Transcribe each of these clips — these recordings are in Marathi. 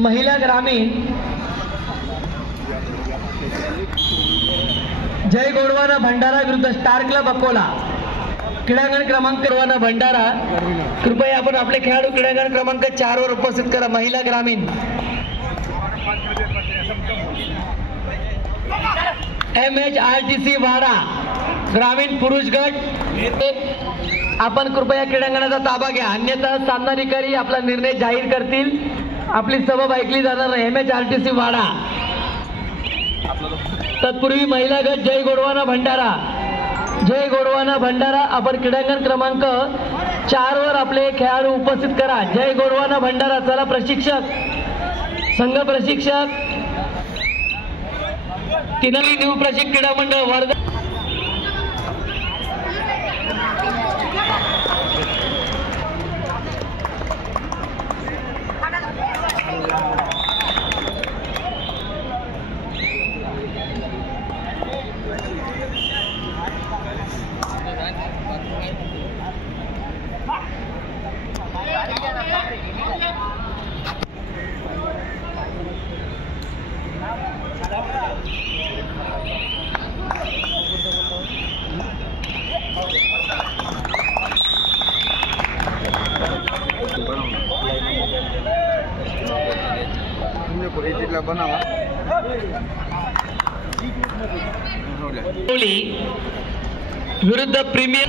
महिला ग्रामीण जय गोडवाना भंडारा विरुद्ध स्टार क्लब अकोला क्रीडांगण क्रमांक गोडवाना भंडारा। कृपया आपण आपले खेळाडू क्रीडांगण क्रमांक 4 वर उपस्थित करा। महिला ग्रामीण MHRTC वाडा ग्रामीण पुरुष गट आपण कृपया क्रीडांगणाचा ताबा घ्या, अन्यथा सामनाधिकारी आपला निर्णय जाहीर करतील। आपली सबब ऐकली जाणार नाही। MHRTC वाडा। तत्पूर्वी महिला गट जय गोडवाना भंडारा आपण क्रीडांगण क्रमांक 4 वर आपले खेळाडू उपस्थित करा। जय गोडवाना भंडारा। चला प्रशिक्षक संघ प्रशिक्षक तिनाली न्यू प्रशिक्षक क्रीडा मंडळ वर्धा। विरुद्ध प्रीमियर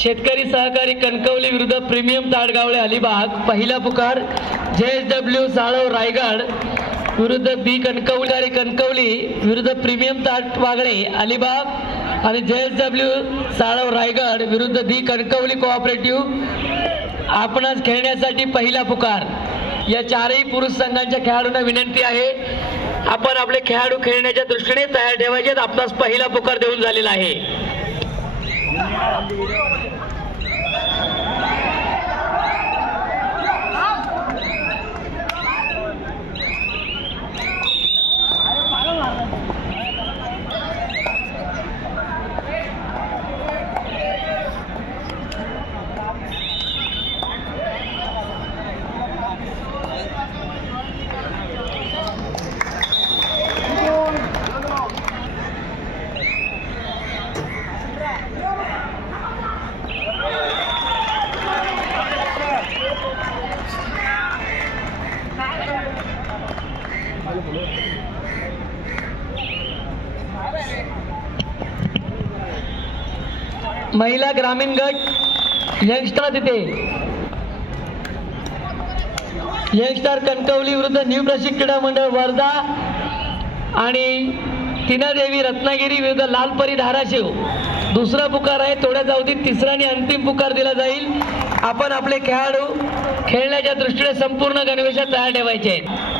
शेतकरी सहकारी कणकवली विरुद्ध प्रीमियम ताडगावळे अलिबाग। पहिला पुकार JSW साळव रायगड विरुद्ध बी कणकवली विरुद्ध प्रीमियम ताटवागळे अलिबाग आणि JSW साळव रायगड विरुद्ध दी कणकवली कोऑपरेटिव्ह आपणास खेळण्यासाठी पहिला पुकार। या चारही पुरुष संघांच्या खेळाडूंना विनंती आहे, आपण आपले खेळाडू खेळण्याच्या दृष्टीने तयार ठेवायचे। आपणास पहिला पुकार देऊन झालेला आहे। महिला ग्रामीण गट यंगस्टर कणकवली विरुद्ध न्यू प्रशिक्षक क्रीडा मंडळ वर्धा आणि तिनादेवी रत्नागिरी विरुद्ध लालपरी धाराशिव। दुसरा पुकार आहे, थोड्याच अवधीत तिसरा आणि अंतिम पुकार दिला जाईल। आपण आपले खेळाडू खेळण्याच्या दृष्टीने संपूर्ण गणवेशात तयार ठेवायचे आहेत।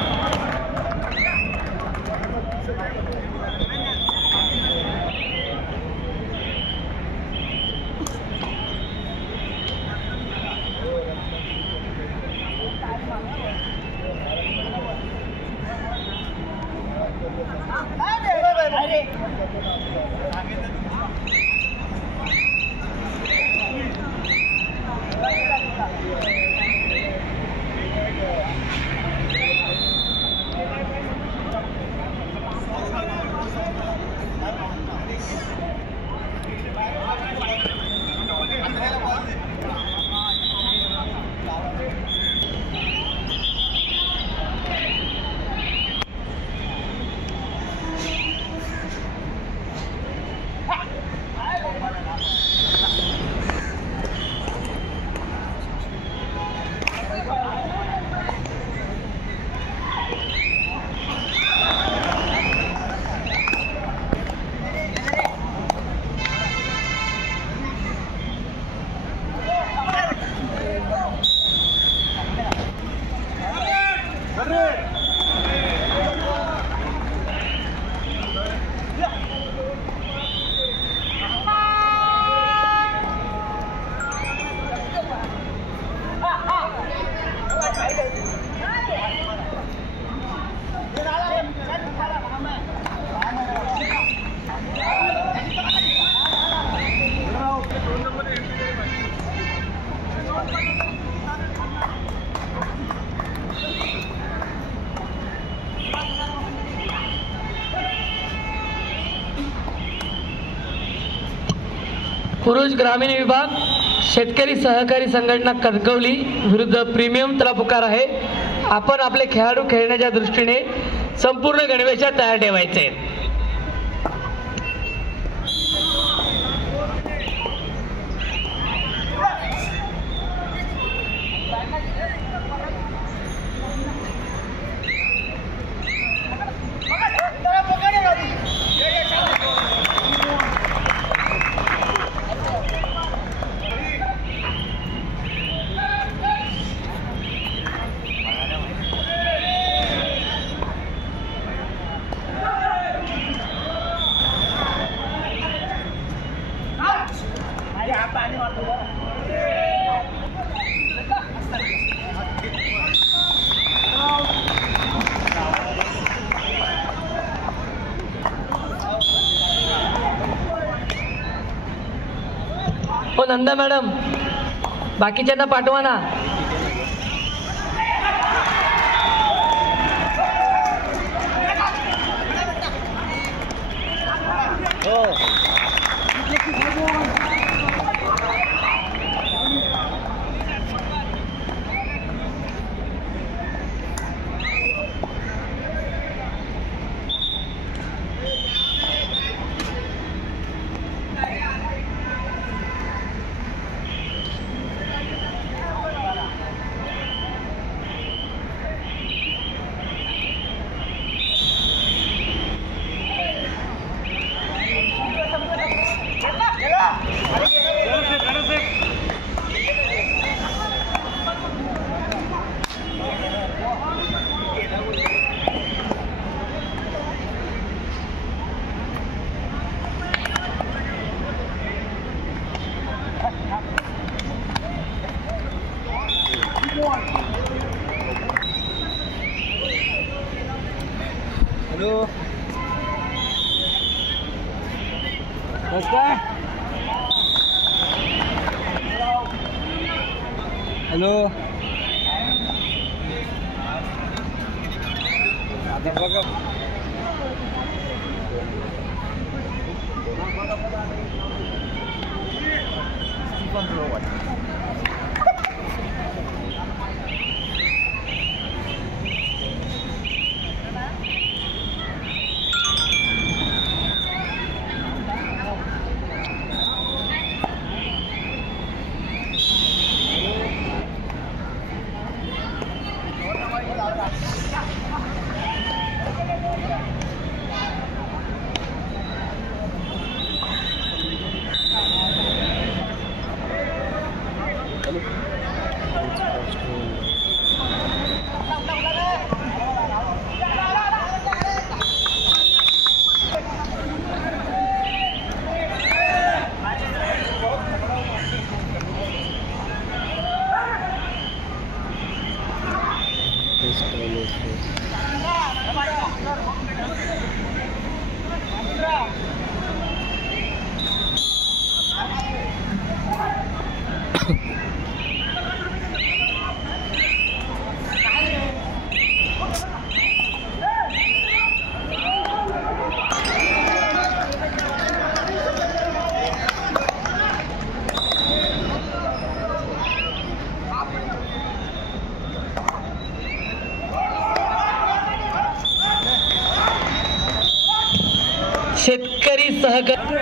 पुरुष ग्रामीण विभाग शेतकरी सहकारी संघटना कणकवली विरुद्ध प्रीमियम तला पुकार आहे. आपण आपले खेळाडू खेळण्याच्या दृष्टीने संपूर्ण गणवेशात तयार ठेवायचे आहेत. हो नंदा मॅडम, बाकीच्यांना पाठवा ना. हॅलो नमस्कार. हॅलो आता बघा शेतकरी सहकारी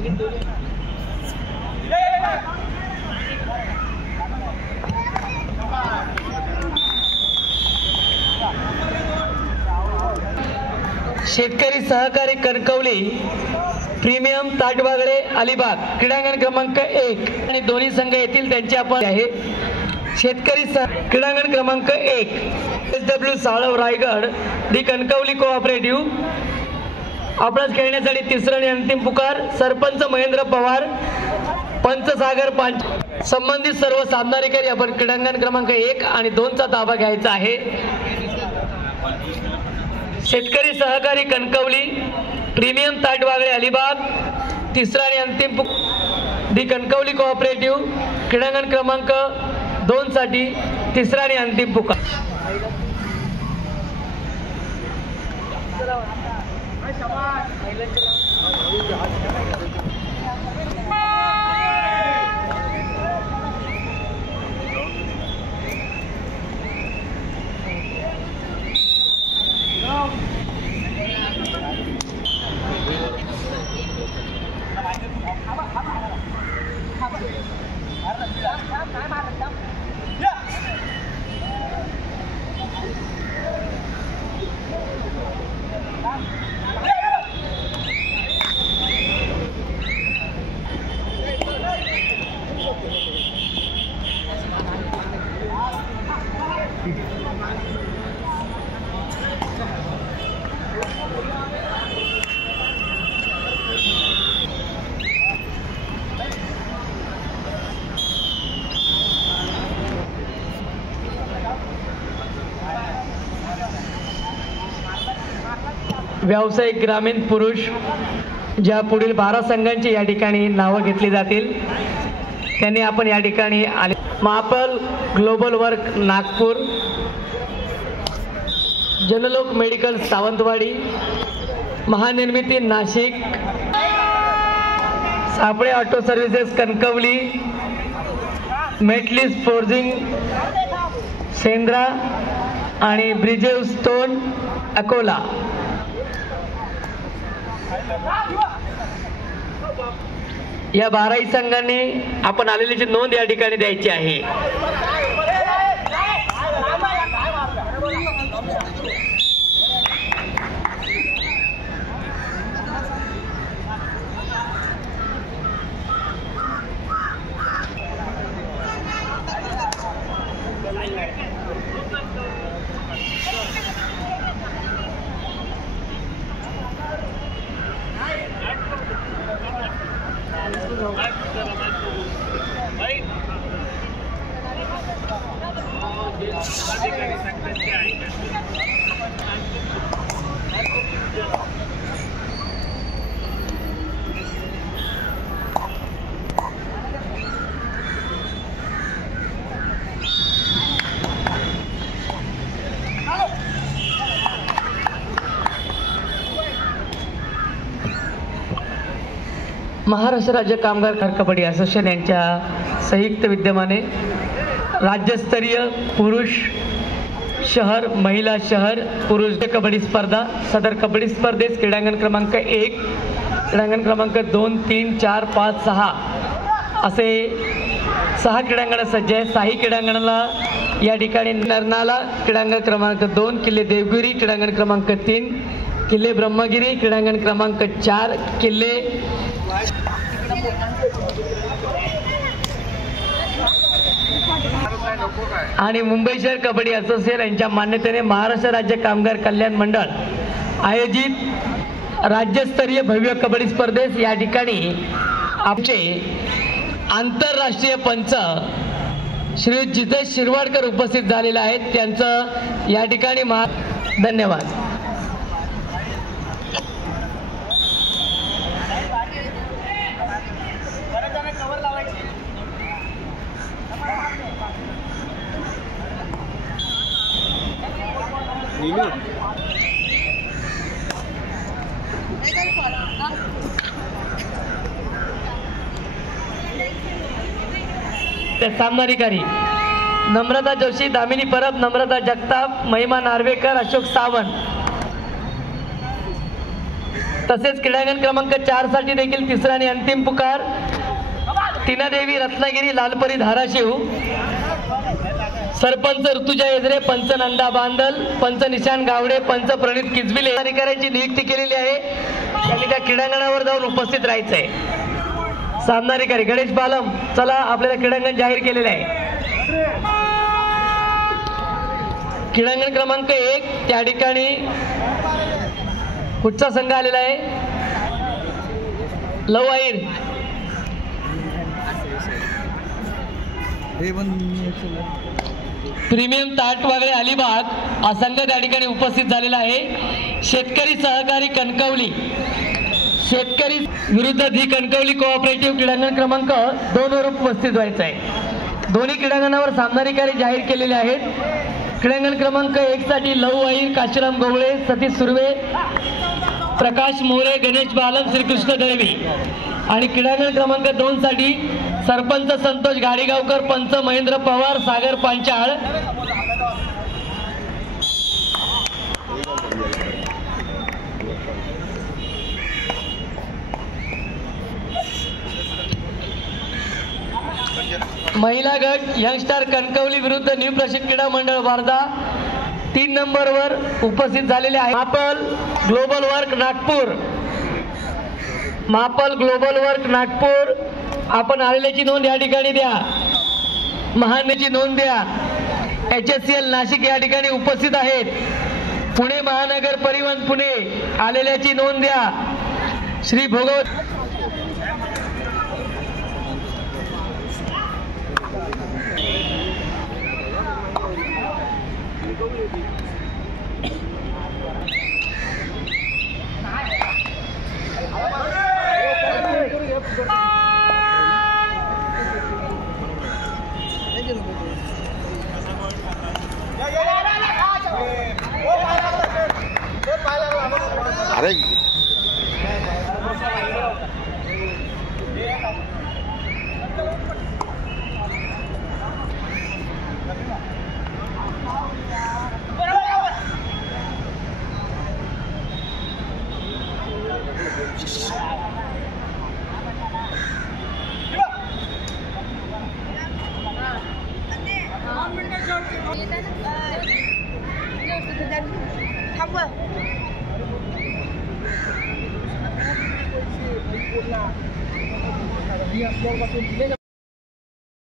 शेतकरी सहकारी कणकवली प्रीमियम ताटबागडे अलिबाग क्रीडांगण क्रमांक 1 आणि दोन्ही संघ येतील त्यांची आपण आहे. शेतकरी क्रीडांगण क्रमांक 1 SW साळव रायगड दी कणकवली कोऑपरेटिव्ह आपणास खेळण्यासाठी तिसरा आणि अंतिम पुकार. सरपंच महेंद्र पवार, पंच सागर पांच, संबंधित सर्व सामनाधिकारी आपण क्रीडांगण क्रमांक 1 आणि 2 चा ताबा घ्यायचा आहे. शेतकरी सहकारी कणकवली प्रीमियम ताटबागडे अलिबाग तिसरा आणि अंतिम दी कणकवली कोऑपरेटिव्ह क्रीडांगण क्रमांक 2 साठी तिसरा आणि अंतिम पुकार. व्यावसायिक ग्रामीण पुरुष ज्या पुढील 12 संघांची या ठिकाणी नावं घेतली जातील त्यांनी आपण या ठिकाणी आले. महापल global work Nagpur, Janlok medical Sawantwadi, Mahanirmiti Nashik, Saple auto services Kankavli, मेटलिस फोर्जिंग सेंद्रा आणि ब्रिजेव स्टोन अकोला या 12 संघांनी आपण आलेल्याची नोंद या ठिकाणी द्यायची आहे. महाराष्ट्र राज्य कामगार कबड्डी असोसिएशन यांच्या संयुक्त विद्यमाने राज्यस्तरीय पुरुष शहर, महिला शहर, पुरुष कबड्डी स्पर्धा, सदर कबड्डी स्पर्धेत क्रीडांगण क्रमांक 1, क्रीडांगण क्रमांक 2, 3, 4, 5, 6 असे 6 क्रीडांगण सज्ज आहे. 6 क्रीडांगणाला या ठिकाणी नरनाला क्रीडांगण क्रमांक 2, किल्ले देवगिरी क्रीडांगण क्रमांक 3, किल्ले ब्रह्मगिरी क्रीडांगण क्रमांक 4, किल्ले आणि मुंबई शहर कबड्डी असोसिएशन यांच्या मान्यतेने महाराष्ट्र राज्य कामगार कल्याण मंडळ आयोजित राज्यस्तरीय भव्य कबड्डी स्पर्धेत या ठिकाणी आमचे आंतरराष्ट्रीय पंच श्री जितेश शिरवाडकर उपस्थित झालेले आहेत. त्यांचं या ठिकाणी धन्यवाद. सामनाधिकारी नम्रता जोशी, दामिनी परब, नम्रता जगताप, महिमा नार्वेकर, अशोक सावंत. तसेच क्रीडांगण क्रमांक 4 साठी देखील तिसरा आणि अंतिम पुकार टीनादेवी रत्नागिरी लालपरी धाराशिव. सरपंच ऋतुजा येजरे, पंच नंदा बांदल, पंच निशान गावडे, पंच प्रणित किजबिले अधिकाऱ्यांची नियुक्ती केलेली आहे. त्यांनी त्या क्रीडांगणावर जाऊन उपस्थित राहायचं आहे. सामनाधिकारी गणेश बालम, चला आपल्याला क्रीडांगण जाहीर केलेले आहे. क्रीडांगण क्रमांक 1 त्या ठिकाणी कुठचा संघ आलेला आहे? लवाईर. प्रीमियम ताटवागळे अलिबाग हा संघ त्या ठिकाणी उपस्थित झालेला आहे. शेतकरी सहकारी कणकवली, शेतकरी विरुद्ध धी कणकवली कोऑपरेटिव्ह क्रीडांगण क्रमांक 2 वर उपस्थित व्हायचं आहे. दोन्ही क्रीडांगणावर सामनाधिकारी जाहीर केलेले आहेत. क्रीडांगण क्रमांक 1 साठी लव अहिर, काशीराम गवळे, सतीश सुर्वे, प्रकाश मोरे, गणेश बालम, श्रीकृष्ण दळवी. आणि क्रीडांगण क्रमांक 2 साठी सरपंच संतोष गाडीगावकर, पंच महेंद्र पवार, सागर पांचाळ. महिला गट यंगस्टार कणकवली विरुद्ध न्यू प्रशिक्षण क्रीडा मंडळ वार्धा 3 नंबरवर उपस्थित झालेले आहे. मापल ग्लोबल वर्क नागपूर, मापल ग्लोबल वर्क नागपूर, आपण आलेल्याची नोंद या ठिकाणी द्या. महानेची नोंद द्या. HSCL नाशिक या ठिकाणी उपस्थित आहेत. पुणे महानगर परिवहन पुणे आलेल्याची नोंद द्या. श्री भोगवत थांब.